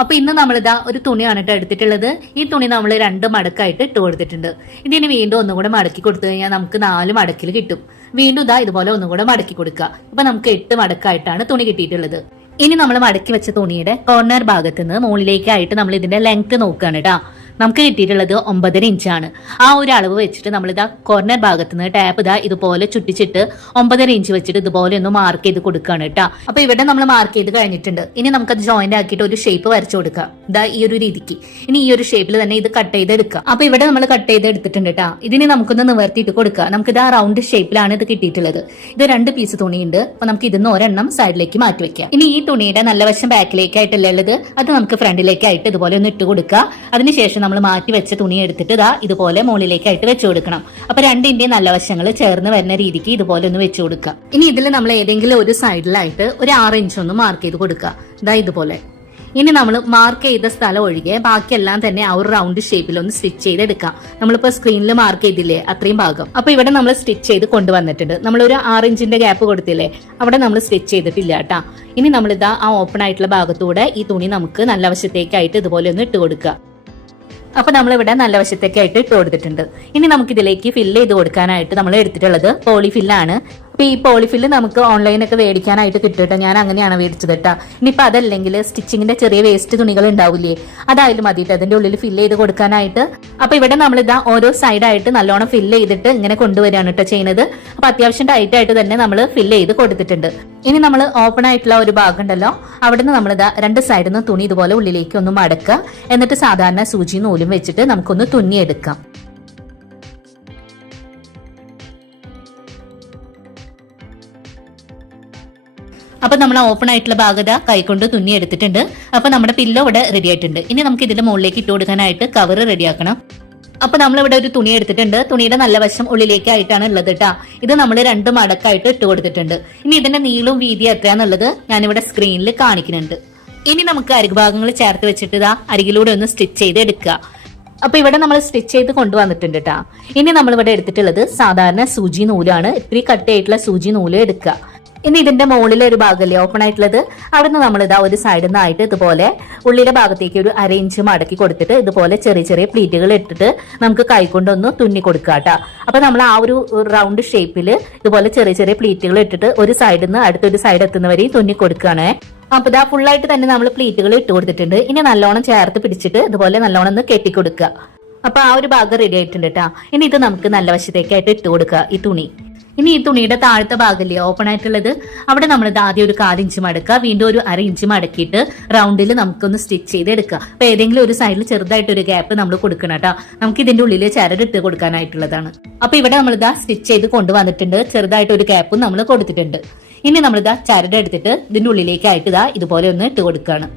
അപ്പൊ ഇന്ന് നമ്മളിതാ ഒരു തുണിയാണ് കേട്ടോ എടുത്തിട്ടുള്ളത്. ഈ തുണി നമ്മൾ രണ്ട് മടക്കായിട്ട് ഇട്ട് കൊടുത്തിട്ടുണ്ട്. ഇതിന് വീണ്ടും ഒന്നും കൂടെ മടക്കി കൊടുത്തു കഴിഞ്ഞാൽ നമുക്ക് നാല് മടക്കിൽ കിട്ടും. വീണ്ടും ഇതാ ഇതുപോലെ ഒന്നും കൂടെ മടക്കി കൊടുക്കുക ഇപ്പൊ നമുക്ക് എട്ട് മടക്കായിട്ടാണ് തുണി കിട്ടിയിട്ടുള്ളത്. ഇനി നമ്മൾ മടക്കി വെച്ച തുണിയുടെ കോർണർ ഭാഗത്ത് നിന്ന് മുകളിലേക്കായിട്ട് നമ്മൾ ഇതിന്റെ ലെങ്ത് നോക്കുകയാണ് കേട്ടോ നമുക്ക് കിട്ടിയിട്ടുള്ളത് ഒമ്പതര ഇഞ്ചാണ് ആ ഒരു അളവ് വെച്ചിട്ട് നമ്മൾ ഇതാ കോർണർ ഭാഗത്ത് നിന്ന് ടാപ്പ് ഇതാ ഇതുപോലെ ചുറ്റിച്ചിട്ട് ഒമ്പതര ഇഞ്ച് വെച്ചിട്ട് ഇതുപോലെ ഒന്ന് മാർക്ക് ചെയ്ത് കൊടുക്കുകയാണ് കേട്ടോ അപ്പൊ ഇവിടെ നമ്മൾ മാർക്ക് ചെയ്ത് കഴിഞ്ഞിട്ടുണ്ട്. ഇനി നമുക്കത് ജോയിന്റ് ആക്കിയിട്ട് ഒരു ഷേപ്പ് വരച്ചു കൊടുക്കാം. ഇതാ ഈ ഒരു രീതിക്ക്. ഇനി ഈ ഒരു ഷേപ്പിൽ തന്നെ ഇത് കട്ട് ചെയ്ത് എടുക്കുക അപ്പൊ ഇവിടെ നമ്മൾ കട്ട് ചെയ്ത് എടുത്തിട്ടുണ്ട് കേട്ടോ ഇതിന് നമുക്കൊന്ന് നിവർത്തിയിട്ട് കൊടുക്കുക നമുക്ക് ഇത് ആ റൗണ്ട് ഷേപ്പിലാണ് ഇത് കിട്ടിയിട്ടുള്ളത്. ഇത് രണ്ട് പീസ് തുണിയുണ്ട്. അപ്പൊ നമുക്ക് ഇതിന്ന് ഒരെണ്ണം സൈഡിലേക്ക് മാറ്റി വെക്കാം. ഇനി ഈ തുണിയുടെ നല്ല വശം ബാക്കിലേക്കായിട്ടല്ലേ ഉള്ളത്? അത് നമുക്ക് ഫ്രണ്ടിലേക്കായിട്ട് ഇതുപോലെ ഒന്ന് ഇട്ട് കൊടുക്കുക അതിനുശേഷം നമ്മൾ മാറ്റി വെച്ച തുണി എടുത്തിട്ട് ഇതാ ഇതുപോലെ മുകളിലേക്കായിട്ട് വെച്ചു കൊടുക്കണം. അപ്പൊ രണ്ടിന്റെയും നല്ല വശങ്ങൾ ചേർന്ന് വരുന്ന രീതിക്ക് ഇതുപോലെ ഒന്ന് വെച്ചു കൊടുക്കുക ഇനി ഇതിൽ നമ്മൾ ഏതെങ്കിലും ഒരു സൈഡിലായിട്ട് ഒരു ആറ് ഇഞ്ച് ഒന്ന് മാർക്ക് ചെയ്ത് കൊടുക്കുക ഇതാ ഇതുപോലെ. ഇനി നമ്മൾ മാർക്ക് ചെയ്ത സ്ഥലം ഒഴികെ ബാക്കിയെല്ലാം തന്നെ ആ ഒരു റൗണ്ട് ഷേപ്പിൽ ഒന്ന് സ്റ്റിച്ച് ചെയ്തെടുക്കാം നമ്മളിപ്പോ സ്ക്രീനിൽ മാർക്ക് ചെയ്തില്ലേ അത്രയും ഭാഗം. അപ്പൊ ഇവിടെ നമ്മൾ സ്റ്റിച്ച് ചെയ്ത് കൊണ്ടുവന്നിട്ടുണ്ട്. നമ്മളൊരു ആറ് ഇഞ്ചിന്റെ ഗ്യാപ്പ് കൊടുത്തില്ലേ? അവിടെ നമ്മൾ സ്റ്റിച്ച് ചെയ്തിട്ടില്ല കേട്ടാ. ഇനി നമ്മളിതാ ആ ഓപ്പൺ ആയിട്ടുള്ള ഭാഗത്തൂടെ ഈ തുണി നമുക്ക് നല്ല വശത്തേക്കായിട്ട് ഇതുപോലെ ഒന്ന് ഇട്ട് കൊടുക്കുക അപ്പൊ നമ്മൾ ഇവിടെ നല്ല വശത്തേക്കായിട്ട് ഇട്ട് കൊടുത്തിട്ടുണ്ട്. ഇനി നമുക്കിതിലേക്ക് ഫില്ല് ചെയ്ത് കൊടുക്കാനായിട്ട് നമ്മൾ എടുത്തിട്ടുള്ളത് പോളിഫില്ലാണ് അപ്പൊ ഈ പോളിഫില്ല് നമുക്ക് ഓൺലൈനൊക്കെ മേടിക്കാനായിട്ട് കിട്ടും ഞാൻ അങ്ങനെയാണ് മേടിച്ചത് കേട്ടോ. ഇനിയിപ്പോ അതല്ലെങ്കിൽ സ്റ്റിച്ചിങ്ങിന്റെ ചെറിയ വേസ്റ്റ് തുണികൾ ഉണ്ടാവില്ലേ? അതായാലും മതിയിട്ട് അതിന്റെ ഉള്ളിൽ ഫില്ല് ചെയ്ത് കൊടുക്കാനായിട്ട്. അപ്പൊ ഇവിടെ നമ്മൾ ഇതാ ഓരോ സൈഡായിട്ട് നല്ലോണം ഫില്ല് ചെയ്തിട്ട് ഇങ്ങനെ കൊണ്ടുവരികയാണ് കേട്ടോ ചെയ്യുന്നത്. അപ്പൊ അത്യാവശ്യം ടൈറ്റായിട്ട് തന്നെ നമ്മൾ ഫില്ല് ചെയ്ത് കൊടുത്തിട്ടുണ്ട്. ഇനി നമ്മൾ ഓപ്പൺ ആയിട്ടുള്ള ഒരു ഭാഗം ഉണ്ടല്ലോ. അവിടുന്ന് നമ്മൾ ഇതാ രണ്ട് സൈഡിൽ നിന്ന് തുണി ഇതുപോലെ ഉള്ളിലേക്ക് ഒന്ന് മടക്കുക. എന്നിട്ട് സാധാരണ സൂചി നൂലും വെച്ചിട്ട് നമുക്കൊന്ന് തുന്നിയെടുക്കാം. അപ്പൊ നമ്മൾ ഓപ്പൺ ആയിട്ടുള്ള ഭാഗത കൈകൊണ്ട് തുന്നി എടുത്തിട്ടുണ്ട്. അപ്പൊ നമ്മുടെ പില്ലോ ഇവിടെ റെഡി ആയിട്ടുണ്ട്. ഇനി നമുക്ക് ഇതിന്റെ മുകളിലേക്ക് ഇട്ട് കൊടുക്കാനായിട്ട് കവർ റെഡിയാക്കണം അപ്പൊ നമ്മൾ ഇവിടെ ഒരു തുണി എടുത്തിട്ടുണ്ട്. തുണിയുടെ നല്ല വശം ഉള്ളിലേക്കായിട്ടാണ് ഉള്ളത് കേട്ടാ ഇത് നമ്മൾ രണ്ട് മടക്കായിട്ട് ഇട്ട് കൊടുത്തിട്ടുണ്ട്. ഇനി ഇതിന്റെ നീളും വീതി എത്രയാന്നുള്ളത് ഞാനിവിടെ സ്ക്രീനിൽ കാണിക്കുന്നുണ്ട്. ഇനി നമുക്ക് അരികുഭാഗങ്ങൾ ചേർത്ത് വെച്ചിട്ട് ഇതാ അരികിലൂടെ ഒന്ന് സ്റ്റിച്ച് ചെയ്ത് എടുക്കുക. അപ്പൊ ഇവിടെ നമ്മൾ സ്റ്റിച്ച് ചെയ്ത് കൊണ്ടുവന്നിട്ടുണ്ട് കേട്ടാ ഇനി നമ്മൾ ഇവിടെ എടുത്തിട്ടുള്ളത് സാധാരണ സൂചി നൂലാണ്. ഇത്തിരി കട്ടിയായിട്ടുള്ള സൂചി നൂൽ എടുക്കുക. ഇനി ഇതിന്റെ മുകളിലെ ഒരു ഭാഗമല്ലേ ഓപ്പൺ ആയിട്ടുള്ളത്? അവിടുന്ന് നമ്മൾ ഇതാ ഒരു സൈഡിൽ നിന്നായിട്ട് ഇതുപോലെ ഉള്ളിയുടെ ഭാഗത്തേക്ക് ഒരു അര ഇഞ്ച് മടക്കി കൊടുത്തിട്ട് ഇതുപോലെ ചെറിയ ചെറിയ പ്ലീറ്റുകൾ ഇട്ടിട്ട് നമുക്ക് കൈകൊണ്ടൊന്ന് തുന്നി കൊടുക്കുക കേട്ടോ അപ്പൊ നമ്മൾ ആ ഒരു റൗണ്ട് ഷേപ്പിൽ ഇതുപോലെ ചെറിയ ചെറിയ പ്ലീറ്റുകൾ ഇട്ടിട്ട് ഒരു സൈഡിൽ നിന്ന് അടുത്തൊരു സൈഡ് എത്തുന്നവരെയും തുന്നി കൊടുക്കുകയാണ് അപ്പൊ ഇതാ ഫുള്ളായിട്ട് തന്നെ നമ്മൾ പ്ലീറ്റുകൾ ഇട്ട് കൊടുത്തിട്ടുണ്ട്. ഇനി നല്ലോണം ചേർത്ത് പിടിച്ചിട്ട് ഇതുപോലെ നല്ലോണം ഒന്ന് കെട്ടിക്കൊടുക്കുക അപ്പൊ ആ ഒരു ഭാഗം റെഡി ആയിട്ടുണ്ട് കേട്ടോ ഇനി ഇത് നമുക്ക് നല്ല വശത്തേക്കായിട്ട് ഇട്ട് കൊടുക്കുക ഈ തുണി. ഇനി ഈ തുണിയുടെ താഴത്തെ ഭാഗമല്ലേ ഓപ്പൺ ആയിട്ടുള്ളത്? അവിടെ നമ്മൾ ഇത് ആദ്യം ഒരു കാൽ ഇഞ്ച് മടക്കുക. വീണ്ടും ഒരു അര ഇഞ്ച് മടക്കിയിട്ട് റൗണ്ടിൽ നമുക്കൊന്ന് സ്റ്റിച്ച് ചെയ്ത് എടുക്കുക അപ്പൊ ഏതെങ്കിലും ഒരു സൈഡിൽ ചെറുതായിട്ട് ഒരു ഗ്യാപ്പ് നമ്മൾ കൊടുക്കണം കേട്ടോ നമുക്ക് ഇതിന്റെ ഉള്ളിൽ ചരടിട്ട് കൊടുക്കാനായിട്ടുള്ളതാണ്. അപ്പൊ ഇവിടെ നമ്മൾ ഇതാ സ്റ്റിച്ച് ചെയ്ത് കൊണ്ടുവന്നിട്ടുണ്ട്. ചെറുതായിട്ട് ഒരു ഗ്യാപ്പും നമ്മൾ കൊടുത്തിട്ടുണ്ട്. ഇനി നമ്മൾ ഇതാ ചരട് എടുത്തിട്ട് ഇതിന്റെ ഉള്ളിലേക്കായിട്ട് ഇതാ ഇതുപോലെ ഒന്ന് ഇട്ട് കൊടുക്കുകയാണ്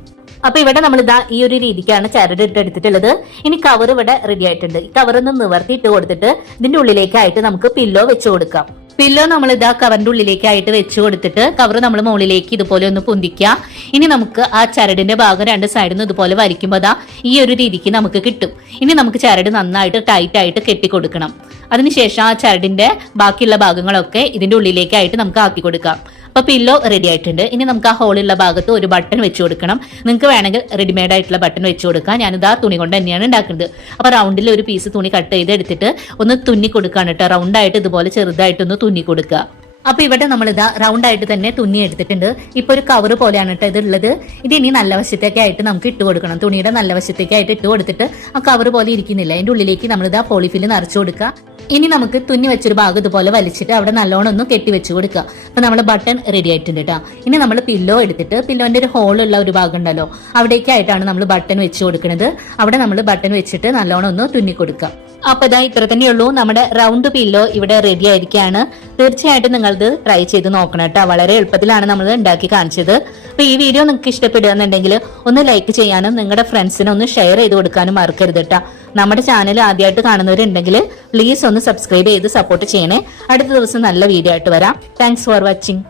അപ്പൊ ഇവിടെ നമ്മൾ ഇതാ ഈ ഒരു രീതിക്കാണ് ചരട് ഇട്ട് എടുത്തിട്ടുള്ളത്. ഇനി കവർ ഇവിടെ റെഡി ആയിട്ടുണ്ട്. ഈ കവർ ഒന്ന് നിവർത്തി ഇട്ട് കൊടുത്തിട്ട് ഇതിന്റെ ഉള്ളിലേക്കായിട്ട് നമുക്ക് പില്ലോ വെച്ച് കൊടുക്കാം. പില്ലോ നമ്മൾ ഇതാ കവറിന്റെ ഉള്ളിലേക്ക് ആയിട്ട് വെച്ച് കൊടുത്തിട്ട് കവർ നമ്മൾ മുകളിലേക്ക് ഇതുപോലെ ഒന്ന് പൊന്തിക്കുക. ഇനി നമുക്ക് ആ ചരടിന്റെ ഭാഗം രണ്ട് സൈഡിൽ നിന്ന് ഇതുപോലെ വലിക്കുമ്പോൾ അതാ ഈ ഒരു രീതിക്ക് നമുക്ക് കിട്ടും. ഇനി നമുക്ക് ചരട് നന്നായിട്ട് ടൈറ്റ് ആയിട്ട് കെട്ടിക്കൊടുക്കണം അതിനുശേഷം ആ ചരടിന്റെ ബാക്കിയുള്ള ഭാഗങ്ങളൊക്കെ ഇതിന്റെ ഉള്ളിലേക്കായിട്ട് നമുക്ക് ആക്കി കൊടുക്കാം. അപ്പൊ പില്ലോ റെഡി ആയിട്ടുണ്ട്. ഇനി നമുക്ക് ആ ഹോളുള്ള ഭാഗത്ത് ഒരു ബട്ടൺ വെച്ച് കൊടുക്കണം. നിങ്ങൾക്ക് വേണമെങ്കിൽ റെഡിമെയ്ഡ് ആയിട്ടുള്ള ബട്ടൺ വെച്ച് കൊടുക്കാം. ഞാനിത് ആ തുണി കൊണ്ട് തന്നെയാണ് ഉണ്ടാക്കുന്നത്. അപ്പൊ റൗണ്ടിൽ ഒരു പീസ് തുണി കട്ട് ചെയ്ത് എടുത്തിട്ട് ഒന്ന് തുന്നി കൊടുക്കാണ് കേട്ടോ. റൗണ്ടായിട്ട് ഇതുപോലെ ചെറുതായിട്ടൊന്ന് തുന്നി കൊടുക്കുക. അപ്പൊ ഇവിടെ നമ്മൾ ഇതാ റൗണ്ട് ആയിട്ട് തന്നെ തുന്നി എടുത്തിട്ടുണ്ട്. ഇപ്പൊ ഒരു കവർ പോലെയാണ് കേട്ടോ ഇത് ഉള്ളത് ഇത് ഇനി നല്ല വശത്തേക്കായിട്ട് നമുക്ക് ഇട്ട് കൊടുക്കണം. തുണിയുടെ നല്ല വശത്തേക്കായിട്ട് ഇട്ട് കൊടുത്തിട്ട് ആ കവർ പോലെ ഇരിക്കുന്നില്ല. അതിന്റെ ഉള്ളിലേക്ക് നമ്മൾ ഇതാ പോളിഫിൽ നിറച്ചു കൊടുക്കുക. ഇനി നമുക്ക് തുന്നി വെച്ചൊരു ഭാഗം ഇതുപോലെ വലിച്ചിട്ട് അവിടെ നല്ലോണം ഒന്ന് കെട്ടി വെച്ച് കൊടുക്കുക. അപ്പൊ നമ്മൾ ബട്ടൺ റെഡി ആയിട്ടുണ്ട് കേട്ടോ ഇനി നമ്മൾ പില്ലോ എടുത്തിട്ട് പില്ലോന്റെ ഒരു ഹോൾ ഉള്ള ഒരു ഭാഗം ഉണ്ടല്ലോ അവിടേക്കായിട്ടാണ് നമ്മൾ ബട്ടൺ വെച്ച് കൊടുക്കുന്നത് അവിടെ നമ്മൾ ബട്ടൺ വെച്ചിട്ട് നല്ലോണം ഒന്ന് തുന്നി കൊടുക്കുക. അപ്പൊ ഇതാ ഇത്ര തന്നെയുള്ളൂ. നമ്മുടെ റൗണ്ട് പില്ലോ ഇവിടെ റെഡി ആയിരിക്കുകയാണ് തീർച്ചയായിട്ടും നിങ്ങളിത് ട്രൈ ചെയ്ത് നോക്കണം കേട്ടോ. വളരെ എളുപ്പത്തിലാണ് നമ്മൾ ഉണ്ടാക്കി കാണിച്ചത്. അപ്പൊ ഈ വീഡിയോ നിങ്ങൾക്ക് ഇഷ്ടപ്പെടുകയെന്നുണ്ടെങ്കിൽ ഒന്ന് ലൈക്ക് ചെയ്യാനും നിങ്ങളുടെ ഫ്രണ്ട്സിനെ ഒന്ന് ഷെയർ ചെയ്ത് കൊടുക്കാനും മറക്കരുത് കേട്ടോ. നമ്മുടെ ചാനൽ ആദ്യമായിട്ട് കാണുന്നവരുണ്ടെങ്കിൽ പ്ലീസ് ഒന്ന് സബ്സ്ക്രൈബ് ചെയ്ത് സപ്പോർട്ട് ചെയ്യണേ. അടുത്ത ദിവസം നല്ല വീഡിയോ ആയിട്ട് വരാം. Thanks for watching